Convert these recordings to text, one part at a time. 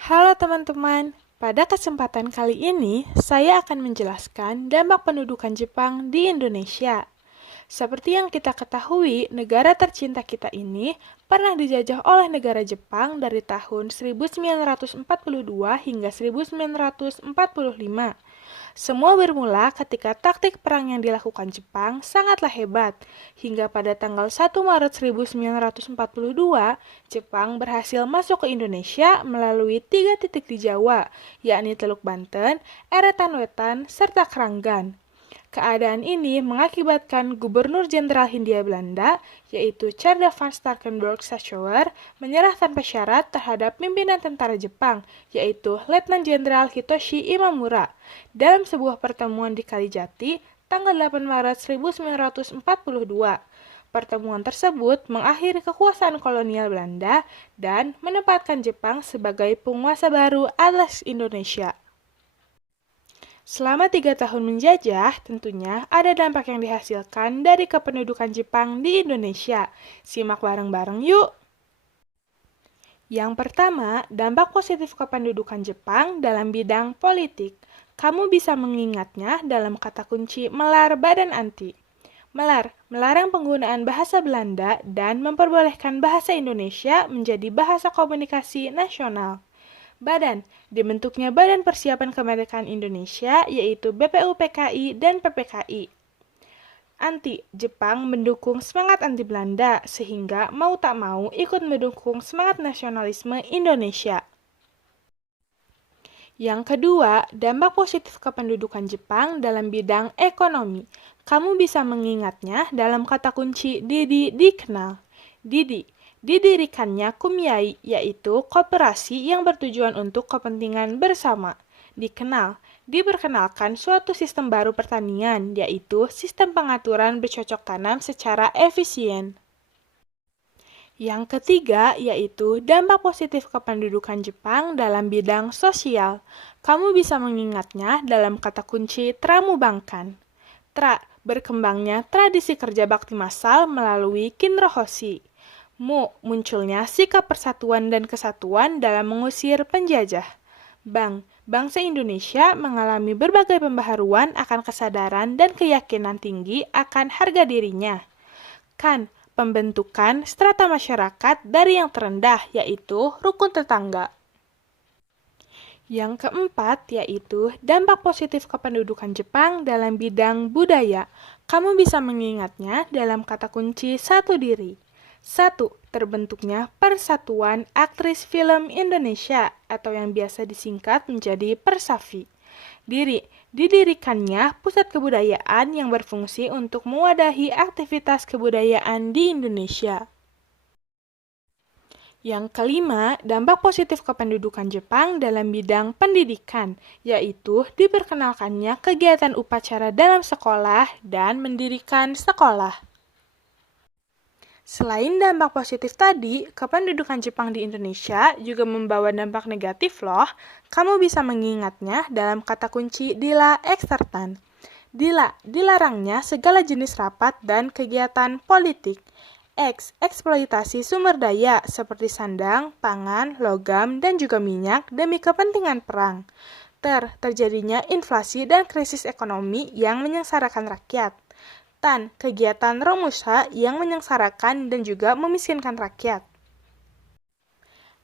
Halo teman-teman, pada kesempatan kali ini saya akan menjelaskan dampak pendudukan Jepang di Indonesia. Seperti yang kita ketahui, negara tercinta kita ini pernah dijajah oleh negara Jepang dari tahun 1942 hingga 1945. Semua bermula ketika taktik perang yang dilakukan Jepang sangatlah hebat. Hingga pada tanggal 1 Maret 1942, Jepang berhasil masuk ke Indonesia melalui 3 titik di Jawa, yakni Teluk Banten, Eretan Wetan, serta Kranggan. Keadaan ini mengakibatkan Gubernur Jenderal Hindia Belanda, yaitu Tjarda van Starkenborg-Sachauer, menyerah tanpa syarat terhadap pimpinan tentara Jepang, yaitu Letnan Jenderal Hitoshi Imamura, dalam sebuah pertemuan di Kalijati, tanggal 8 Maret 1942. Pertemuan tersebut mengakhiri kekuasaan kolonial Belanda dan menempatkan Jepang sebagai penguasa baru atas Indonesia. Selama 3 tahun menjajah, tentunya ada dampak yang dihasilkan dari kependudukan Jepang di Indonesia. Simak bareng-bareng yuk! Yang pertama, dampak positif kependudukan Jepang dalam bidang politik. Kamu bisa mengingatnya dalam kata kunci melar badan anti. Melar, melarang penggunaan bahasa Belanda dan memperbolehkan bahasa Indonesia menjadi bahasa komunikasi nasional. Badan, dibentuknya Badan Persiapan Kemerdekaan Indonesia, yaitu BPUPKI dan PPKI. Anti, Jepang mendukung semangat anti Belanda, sehingga mau tak mau ikut mendukung semangat nasionalisme Indonesia. Yang kedua, dampak positif kependudukan Jepang dalam bidang ekonomi. Kamu bisa mengingatnya dalam kata kunci Didi dikenal. Didi, didirikannya Kumyai, yaitu koperasi yang bertujuan untuk kepentingan bersama. Dikenal, diperkenalkan suatu sistem baru pertanian, yaitu sistem pengaturan bercocok tanam secara efisien. Yang ketiga, yaitu dampak positif kependudukan Jepang dalam bidang sosial. Kamu bisa mengingatnya dalam kata kunci Tramubangkan. Tra, berkembangnya tradisi kerja bakti massal melalui Kinrohoshi. Munculnya sikap persatuan dan kesatuan dalam mengusir penjajah. Bangsa Indonesia mengalami berbagai pembaharuan akan kesadaran dan keyakinan tinggi akan harga dirinya. Pembentukan strata masyarakat dari yang terendah, yaitu rukun tetangga. Yang keempat, yaitu dampak positif kependudukan Jepang dalam bidang budaya. Kamu bisa mengingatnya dalam kata kunci satu diri. 1. Terbentuknya Persatuan Aktris Film Indonesia atau yang biasa disingkat menjadi Persafi. Didirikannya pusat kebudayaan yang berfungsi untuk mewadahi aktivitas kebudayaan di Indonesia. Yang kelima, dampak positif kependudukan Jepang dalam bidang pendidikan, yaitu diperkenalkannya kegiatan upacara dalam sekolah dan mendirikan sekolah. Selain dampak positif tadi, kependudukan Jepang di Indonesia juga membawa dampak negatif loh. Kamu bisa mengingatnya dalam kata kunci Dila Ekstertan. Dila, dilarangnya segala jenis rapat dan kegiatan politik. Eksploitasi sumber daya seperti sandang, pangan, logam, dan juga minyak demi kepentingan perang. Terjadinya inflasi dan krisis ekonomi yang menyengsarakan rakyat. Kegiatan Romusa yang menyengsarakan dan juga memiskinkan rakyat.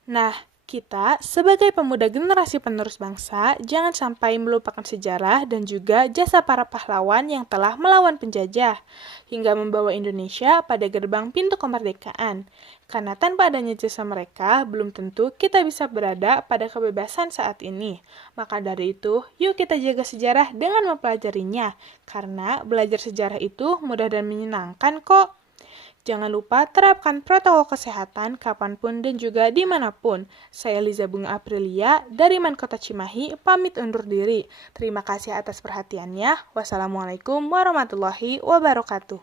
Nah, kita sebagai pemuda generasi penerus bangsa, jangan sampai melupakan sejarah dan juga jasa para pahlawan yang telah melawan penjajah, hingga membawa Indonesia pada gerbang pintu kemerdekaan. Karena tanpa adanya jasa mereka, belum tentu kita bisa berada pada kebebasan saat ini. Maka dari itu, yuk kita jaga sejarah dengan mempelajarinya, karena belajar sejarah itu mudah dan menyenangkan kok. Jangan lupa terapkan protokol kesehatan kapanpun dan juga dimanapun. Saya Liza Bunga Aprilia dari Mankota Cimahi, pamit undur diri. Terima kasih atas perhatiannya. Wassalamualaikum warahmatullahi wabarakatuh.